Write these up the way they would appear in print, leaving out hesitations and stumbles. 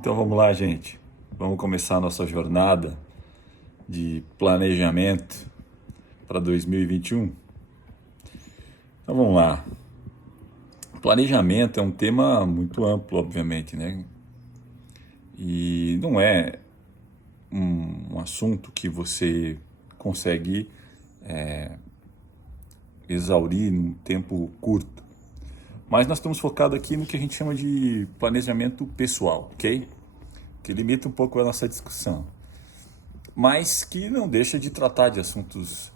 Então vamos lá, gente. Vamos começar a nossa jornada de planejamento para 2021. Então vamos lá. Planejamento é um tema muito amplo, obviamente, né? E não é um assunto que você consegue exaurir num tempo curto. Mas nós estamos focados aqui no que a gente chama de planejamento pessoal, ok? Que limita um pouco a nossa discussão, mas que não deixa de tratar de assuntos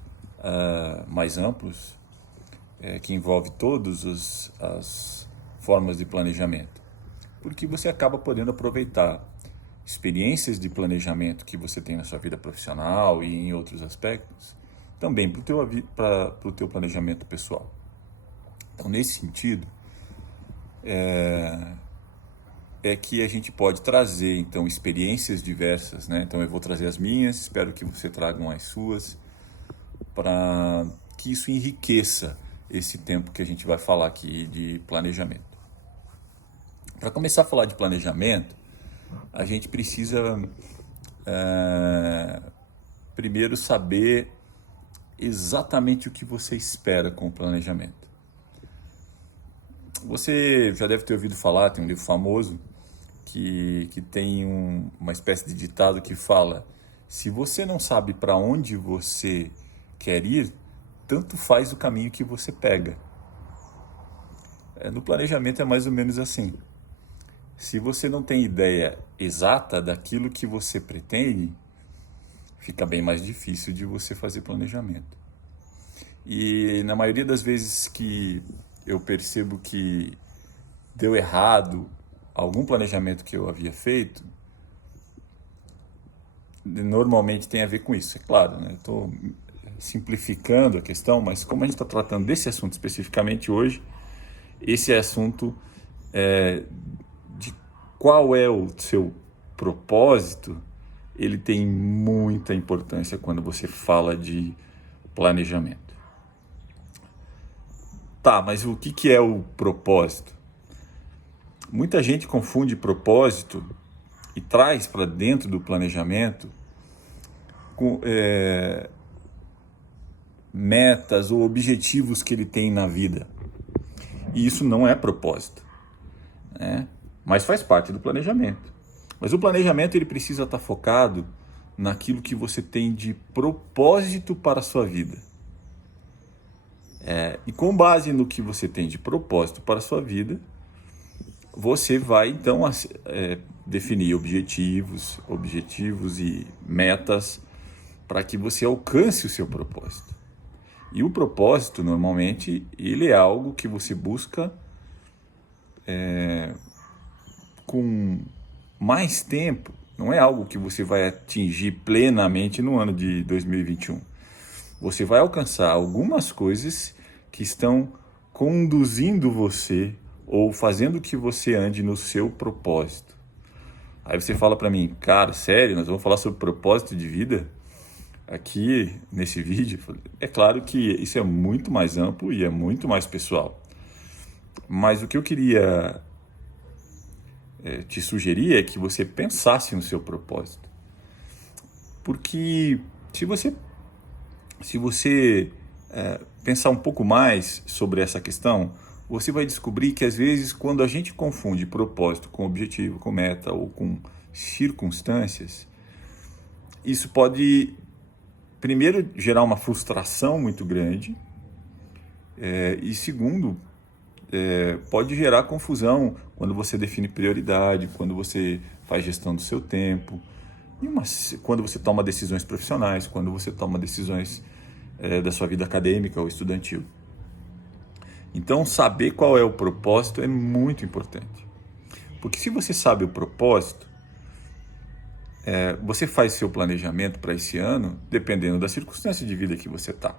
mais amplos, que envolve todas as formas de planejamento, porque você acaba podendo aproveitar experiências de planejamento que você tem na sua vida profissional e em outros aspectos, também para o teu planejamento pessoal. Então, nesse sentido, é que a gente pode trazer, então, experiências diversas, né? Então, eu vou trazer as minhas, espero que você tragam as suas, para que isso enriqueça esse tempo que a gente vai falar aqui de planejamento. Para começar a falar de planejamento, a gente precisa primeiro saber exatamente o que você espera com o planejamento. Você já deve ter ouvido falar, tem um livro famoso que tem uma espécie de ditado que fala: se você não sabe para onde você quer ir, tanto faz o caminho que você pega. No planejamento é mais ou menos assim. Se você não tem ideia exata daquilo que você pretende, fica bem mais difícil de você fazer planejamento. E na maioria das vezes que eu percebo que deu errado algum planejamento que eu havia feito, normalmente tem a ver com isso, é claro, né? Estou simplificando a questão, mas como a gente está tratando desse assunto especificamente hoje, esse assunto de qual é o seu propósito, ele tem muita importância quando você fala de planejamento. Tá, mas o que é o propósito? Muita gente confunde propósito e traz para dentro do planejamento com metas ou objetivos que ele tem na vida. E isso não é propósito, né? Mas faz parte do planejamento. Mas o planejamento ele precisa estar focado naquilo que você tem de propósito para a sua vida. E com base no que você tem de propósito para a sua vida, você vai então definir objetivos e metas para que você alcance o seu propósito. E o propósito, normalmente, ele é algo que você busca com mais tempo. Não é algo que você vai atingir plenamente no ano de 2021. Você vai alcançar algumas coisas que estão conduzindo você ou fazendo que você ande no seu propósito. Aí você fala para mim: cara, sério, nós vamos falar sobre propósito de vida aqui nesse vídeo? É claro que isso é muito mais amplo e é muito mais pessoal. Mas o que eu queria te sugerir é que você pensasse no seu propósito. Porque se você pensar um pouco mais sobre essa questão, você vai descobrir que às vezes quando a gente confunde propósito com objetivo, com meta ou com circunstâncias, isso pode primeiro gerar uma frustração muito grande e segundo, pode gerar confusão quando você define prioridade, quando você faz gestão do seu tempo, quando você toma decisões profissionais, quando você toma decisões da sua vida acadêmica ou estudantil. Então, saber qual é o propósito é muito importante. Porque se você sabe o propósito, você faz seu planejamento para esse ano dependendo da circunstância de vida que você está.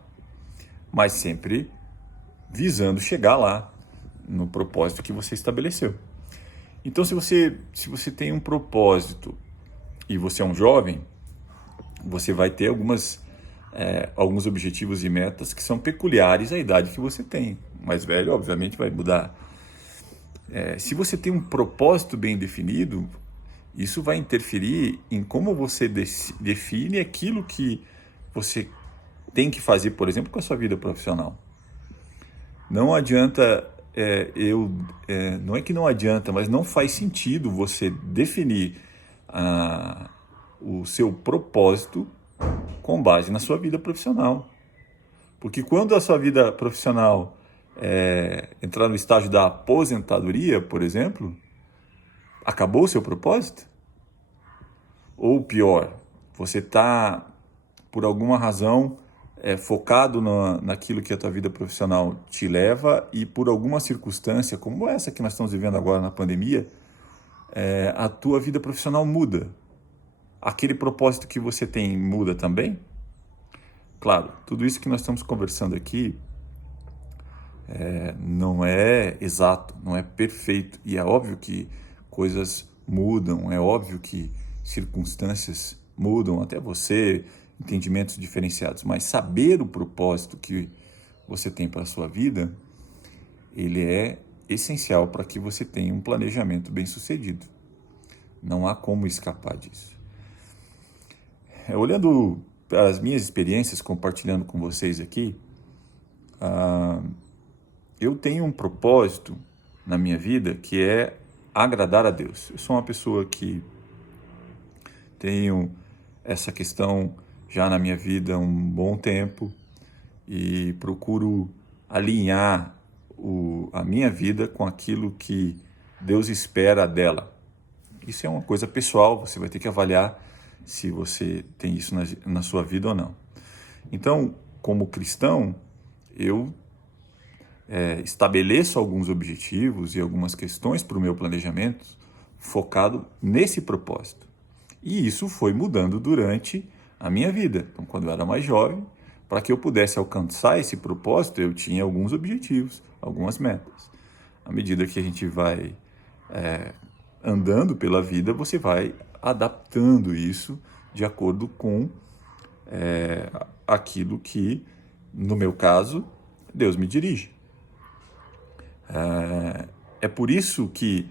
Mas sempre visando chegar lá no propósito que você estabeleceu. Então, se você tem um propósito e você é um jovem, você vai ter alguns objetivos e metas que são peculiares à idade que você tem. Mais velho, obviamente, vai mudar. Se você tem um propósito bem definido, Isso vai interferir em como você define aquilo que você tem que fazer, por exemplo, com a sua vida profissional. Não adianta, não é que não adianta, mas não faz sentido você definir o seu propósito com base na sua vida profissional. Porque quando a sua vida profissional entrar no estágio da aposentadoria, por exemplo, acabou o seu propósito? Ou pior, você está, por alguma razão, focado naquilo que a tua vida profissional te leva e por alguma circunstância, como essa que nós estamos vivendo agora na pandemia, a tua vida profissional muda. Aquele propósito que você tem muda também? Claro, tudo isso que nós estamos conversando aqui não é exato, não é perfeito. E é óbvio que coisas mudam, é óbvio que circunstâncias mudam, até você, entendimentos diferenciados. Mas saber o propósito que você tem para a sua vida, ele é essencial para que você tenha um planejamento bem-sucedido. Não há como escapar disso. Olhando para as minhas experiências, compartilhando com vocês aqui, eu tenho um propósito na minha vida que é agradar a Deus. Eu sou uma pessoa que tenho essa questão já na minha vida há um bom tempo e procuro alinhar a minha vida com aquilo que Deus espera dela. Isso é uma coisa pessoal, você vai ter que avaliar se você tem isso na sua vida ou não. Então, como cristão, eu estabeleço alguns objetivos e algumas questões para o meu planejamento focado nesse propósito. E isso foi mudando durante a minha vida. Então, quando eu era mais jovem, para que eu pudesse alcançar esse propósito, eu tinha alguns objetivos, algumas metas. À medida que a gente vai andando pela vida, você vai adaptando isso de acordo com aquilo que, no meu caso, Deus me dirige. É por isso que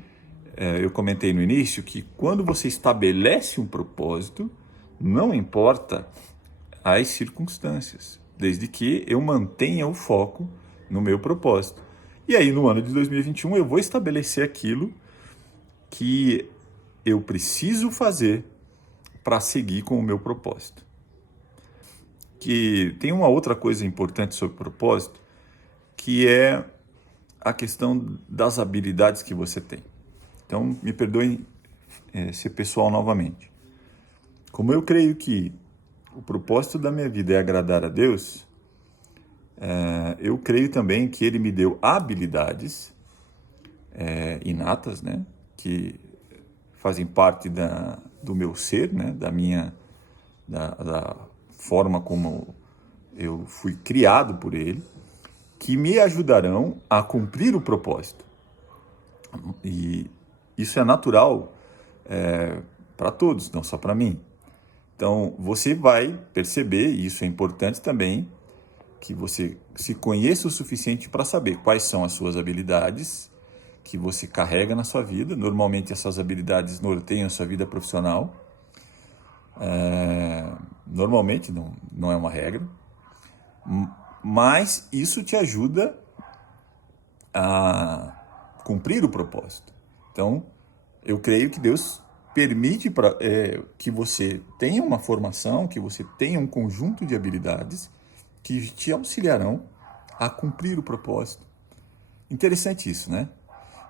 eu comentei no início que quando você estabelece um propósito, não importa as circunstâncias, desde que eu mantenha o foco no meu propósito. E aí, no ano de 2021, eu vou estabelecer aquilo que eu preciso fazer para seguir com o meu propósito. Que tem uma outra coisa importante sobre propósito, que é a questão das habilidades que você tem. Então, me perdoem ser pessoal novamente. Como eu creio que o propósito da minha vida é agradar a Deus, eu creio também que Ele me deu habilidades inatas, né, que fazem parte do meu ser, né, da forma como eu fui criado por Ele, que me ajudarão a cumprir o propósito. E isso é natural para todos, não só para mim. Então, você vai perceber, e isso é importante também, que você se conheça o suficiente para saber quais são as suas habilidades que você carrega na sua vida. Normalmente, essas habilidades norteiam a sua vida profissional. Normalmente, não é uma regra. Mas isso te ajuda a cumprir o propósito. Então, eu creio que Deus permite que você tenha uma formação, que você tenha um conjunto de habilidades que te auxiliarão a cumprir o propósito. Interessante isso, né?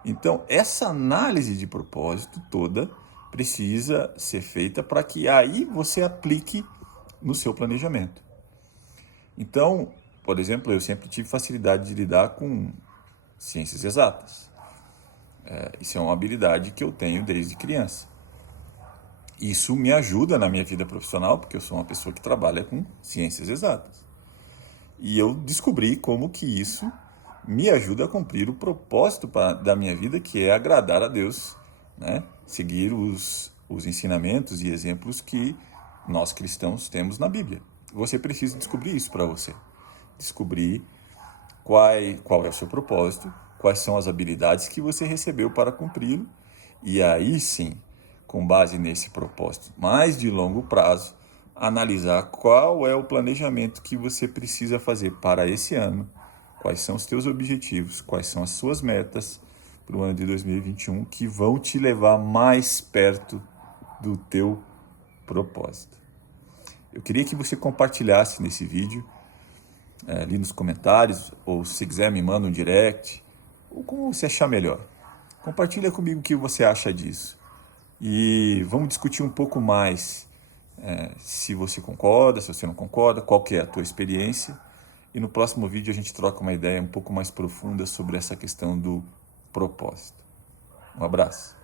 Então, essa análise de propósito toda precisa ser feita para que aí você aplique no seu planejamento. Então, por exemplo, eu sempre tive facilidade de lidar com ciências exatas. Isso é uma habilidade que eu tenho desde criança. Isso me ajuda na minha vida profissional, porque eu sou uma pessoa que trabalha com ciências exatas. E eu descobri como que isso me ajuda a cumprir o propósito da minha vida, que é agradar a Deus, né? Seguir os ensinamentos e exemplos que nós cristãos temos na Bíblia. Você precisa descobrir isso para você. Descobrir qual é o seu propósito, quais são as habilidades que você recebeu para cumpri-lo, e aí sim com base nesse propósito mais de longo prazo, analisar qual é o planejamento que você precisa fazer para esse ano, quais são os teus objetivos, quais são as suas metas para o ano de 2021 que vão te levar mais perto do teu propósito. Eu queria que você compartilhasse nesse vídeo, ali nos comentários, ou se quiser me manda um direct, ou como você achar melhor. Compartilha comigo o que você acha disso. E vamos discutir um pouco mais se você concorda, se você não concorda, qual que é a tua experiência. E no próximo vídeo a gente troca uma ideia um pouco mais profunda sobre essa questão do propósito. Um abraço.